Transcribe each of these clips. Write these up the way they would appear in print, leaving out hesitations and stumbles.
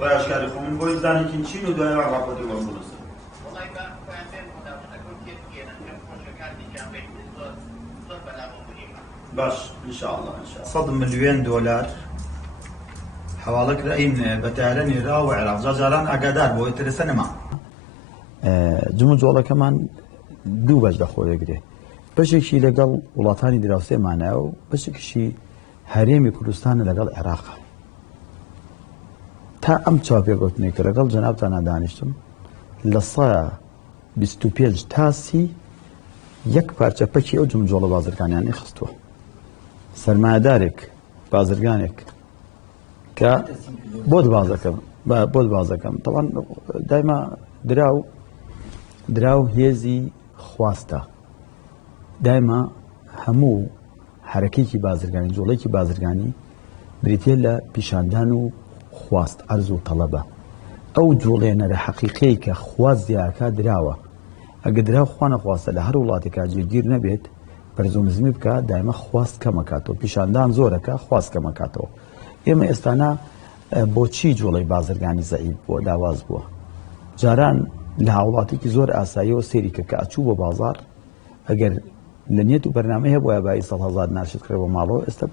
ڕایش کاری خۆم بۆی زانێکی چین و دوای ڕاپەتی وەم بنووسن. باش انشاءالله 100 مليون دولار حواڵە کرایین بەتارە نێرا و عێراق جاران ئاگادار بۆ ترسە نەما. جمو جۆڵەکەمان دوو بەش دەخۆرەگرێ، بەشێکی لەگەڵ وڵاتانی دراوسێمانایە و بەشێکیشی هەرێمی کوردستانە لەگەڵ عێراقە. تا ئەم چاپێگوتنێ کە لەگەڵ جەنابتانە دانیشتم لە 125 تاسی یەک پارچە پەکی ئەو جمو جۆڵە بازرگانیانی خستووە. سەرمایەدارێک بازرگانێک کە بۆ بازەکەم تەوان دایما دراو هێزی خواستە، دایما هەموو حرەکەیەکی بازرگانی جۆڵێکی بازرگانی بریتێ لە پیشاندان و خواست ئەرز و تەڵەبە. ئەو جۆڵێنەرە حەقیقەی کە خواست زیاکە دراوە، ئەگە دراو خوا نەخواستە لە هەر وڵاتێکا جێگیر نەبێت بەرزومزمی بکە دایمە خواست کەمەکاتەوە، پیشاندان زۆرەکە خواست کەمەکاتەوە. ئێمە ئێستانە بۆچی جۆڵی بازرگانی زەعیف بووە لاواز بووە؟ جاران لە هاوڵاتێکی زۆر ئاساییەوە سێری کە ئەچوو بۆ بازار ئەگەر لە نیەت و بەرنامە هەیە بۆیە بای 100,000 ناشت کرێ بۆ ماڵەوە، ئێستا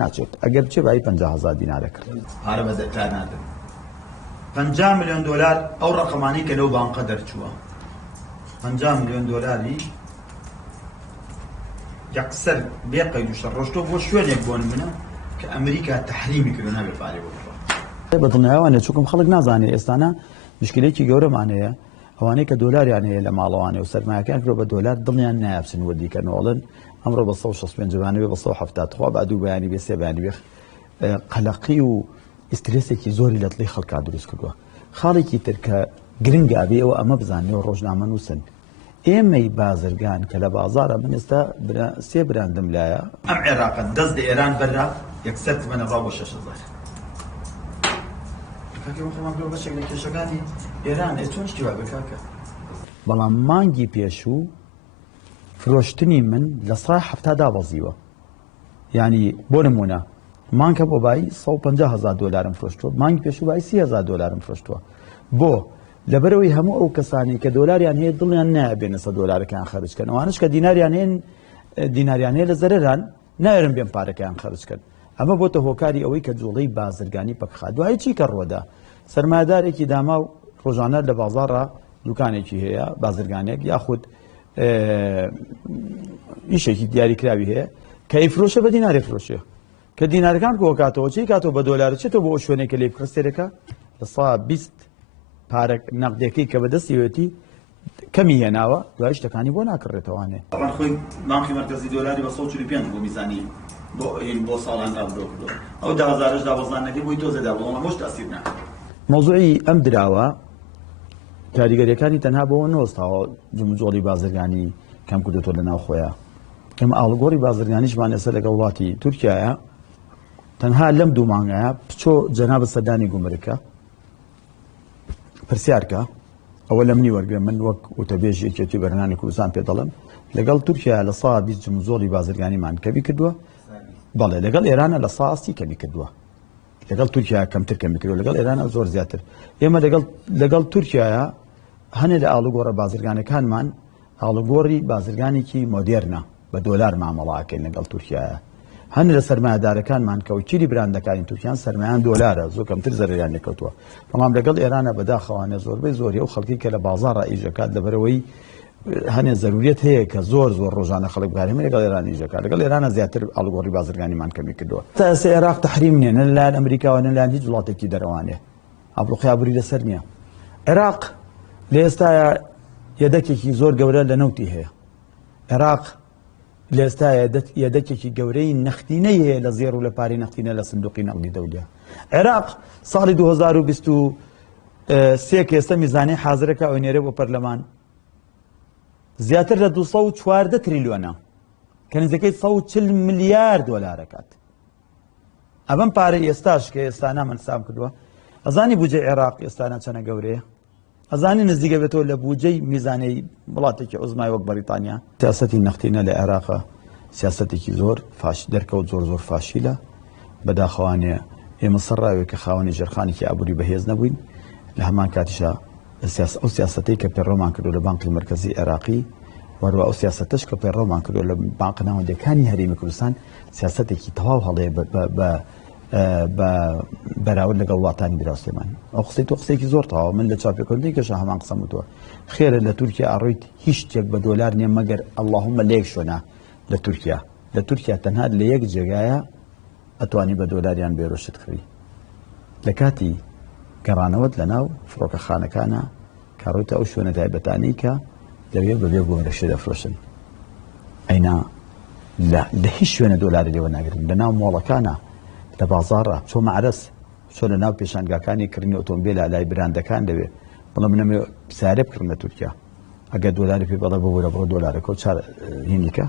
ناچێت ئەگەر بچێ بای 50,000 دینارە کرد. پارە بەدەکار نادەن. 50 ملیۆن دۆلار ئەو ڕقەمانی کە لەو بانقە دەرچووە. 50 ملیۆن دۆلاری یەکسەر بێ قەید و شەڕ ڕۆشتۆ بۆ شوێنێک بۆ نمونە کە ئەمریکا تەحریمی کردو نابێ پارێ بۆ بڕۆ. بەدڵنیاوانێ چووکم خەڵک نازانێ ئێستانە مشکلێکی گەورەمانەیە ئەوانەی کە دۆلاریان هەیە لە ماڵەوانێ و سەرمایەکان کرۆ بە دۆلار دڵیان نایابچن وەردیکەنەوەڵن ئەمڕۆ بە 165 جوانەوێ بە 170 خوا بە دوو بەیانی بێ سێ بەیانی بێ قەلەقی و ئیسترێسێکی زۆری لە دڵی خەڵکا دروست کردووە. خاڵێکی تر کە گرنگە ئەبێ ئەوە ئەمە بزانێەوە ڕۆژنامە نووسن ئێمەی بازرگان کە لە بازارە من ئێستا سێ براندم لایە ئەم عێراقە دەست لە ئێران بەرا یەکسەر تمەنەڕا بۆ 6,000. بەشێک لە کێشەکانی ئێران چۆن شتیوا بکاکە. بەڵام مانگی پێشوو فرۆشتنی من لە 170 دابەزیوە، یعنی بۆ نمونە مانکە بۆ بای 150,000 دلارم فرۆشتووە، مانگی پێشوو بای 30,000 دلارم فرۆشتووە. بۆ لەبەرەوەی هەموو ئەو کەسانی کە دۆلاریان هەیە دڵیان نایبێنە 100 دلارەکان خەرجکەن، ئەوانش کە دیناریان هەیە لە زەرەران نایرن بێن پارەکەیان خەرجکەن. ئەمە بۆتە هۆکاری ئەوەی کە جوڵەی بازرگانی پەکخات. دوای چی کە ڕۆدا سەرمایەدارێکی داما و ڕۆژانە لە بازاڕە دوکانێکی هەیە بازرگانێک یاخود ئیشێکی دیاریکراوی هەیە کە ئیفرۆشە بە دیناری فرۆشێ کە دینارەکان کۆکاتەوە چی کاتەوە بە دۆلار چێتەوە بۆ ئەو شوێنێکە لێ بکڕستێرەکە لە 120 پارەک نەقدەکەی کە بەدەستیوێتی کەمی هێناوە دوای شتەکانی بۆ ناکڕێتەوانێ. خۆی بانکی مەرکەزی دۆلاری بە 145 بۆ میزانی بۆ ساڵان دابدۆ ئەو 10,000 دابەزانەکەی بۆی تۆزەدا بڵەوە هۆش تاسیر ناکات. مۆزوعی ئەم دراوە کاریگەریەکانی تەنها بەوە نۆستاوە جمجۆڵی بازرگانی کەم کردوتۆ لە ناو خۆیان. ئەم ئاڵگۆڕی بازرگانیشمان ئێستا لەگەڵ وڵاتی تورکیایە تەنها لەم دوو مانگایە بچۆ جەنابە سەردانی گومرکە پرسیارکە ئەوە لە منی وەرگێ من وەک وتەبێژێکی بەرهەنانی کوردستان پێ دەڵم لەگەڵ تورکیا لە 120 جمجۆڵی بازرگانیمان کەمی کردووە، بەڵێ لەگەڵ ئێرانە لە 180 کەمی کردووە، لەگەڵ تورکیا کەمتر کەمی کردووە، لەگەڵ ئێرانە زۆر زیاتر. ئێمە لەگەڵ تورکیایە هەنێ لە ئاڵوگۆڕە بازرگانەکانمان ئاڵوگۆڕی بازرگانێکی مۆدێرنە بە دۆلار مامەڵاکەین لەگەڵ تورکیایە. هەن لە سەرمایەدارەکانمان کە وکیلی براندەکانی تورکیان سەرمایان دۆلارە زۆر کەمتر زەرریان لێکەوتووە، بەڵام لەگەڵ ئێرانە بەداخەوانە زۆربەی زۆری ئەو خەڵکی کە لە بازاڕە ئیژەکات لەبەرەوەی هەنێ زەروریەت هەیە کە زۆر ڕۆژانە خەڵک بکارێمە لەگەڵ ئێران ئیژەکات، لەگەڵ ئێرانە زیاتر ئاڵوگۆڕی بازرگانیمان کەمی کردووە. تا ئێستا عێراق تەحریم نییە، نە لەلایەن ئەمریکاوە نە لەلایەن هیچ وڵاتێکی دەرەوانێ، ئابڕوخیابووری لەسەر نییە. عێراق لە ئێستاە یەدەکێکی زۆر گەورە لە نەوتی هەیە. عێراق لە ئێستا یەدەکێکی گەورەی نەختینەی هەیە لە زێڕ و لە پارەی نەختینە لە سندوقی نەقدی دەولیا. عێراق ساڵی 2023 کە ئێستا میزانی حازرەکە ئەوێنێرە بۆ پەرلەمان زیاتر لە 214 تریلیۆنە کە نزیکەی 140 ملیار دۆلارەکات. ئەبەم پارەی ئێستاش کە ئێستا نامەسام کردووە ئەزانی بودجەی عێراق ئێستانە چەنە گەورەیە، ئەزانی نزیکە بێتەوە لە بودجەی میزانەی وڵاتێکی عوزمای وەک بەریتانیا. سیاسەتی نەختینە لە عێراقە سیاسەتێکی زۆر دەرکەوت زۆر فاشیلە، بەداخەوانێ ئێمە سەرڕاوێک کە خاوەنی ژێرخانێکی ئابووری بەهێز نەبووین لە هەمان کاتیشە ئەو سیاسەتەی کە پێڕۆمان کردو لە بانکی مرکزی عێراقی وەروە ئەو سیاسەتەش کە پێڕۆمان کردو لە بانکە ناوەندەکانی هەرێمی کوردستان سیاسەتێکی تەواو هەڵەیە بە بەراورد لەگەڵ وڵاتانی براوسێمان ئەو قسەی تۆ قسێکی زۆر تەواو من لە چاپێکردنی کەش هەمان قسەم وتووە خێرە لە تورکیا ئاڕۆیت هیچ شتێک بە دۆلار نییە مەگەر ئەڵڵاهومە لە یەک شوێنە لە تورکیا تەنها لە یەک جێگایە ئەتوانی بە دۆلاریان بێرۆشت خوی لە کاتی گەڕانەوەت لە ناو فڕۆکەخانەکانە کاڕۆیتە ئەو شوێنە تایبەتانەی کە لەوێ بەبێ گۆمرەشە دەفرۆشن ئەینا لە هیچ شوێنە دۆلاری لێوە ناگرن لە ناو مۆڵەکانە لە بازاڕە چۆ مەعرەس چۆ لە ناو پێشانگاکانی کردنی ئۆتۆمبیلە لای براندەکان دەوێ بڵێ منەمێ سارێ بکردن لە تورکیا ئەگەر دۆلاری پێ بەڵێ بۆ وەرە بۆ دۆلارەکە و چار هینیکە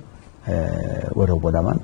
وەرە بۆ لامان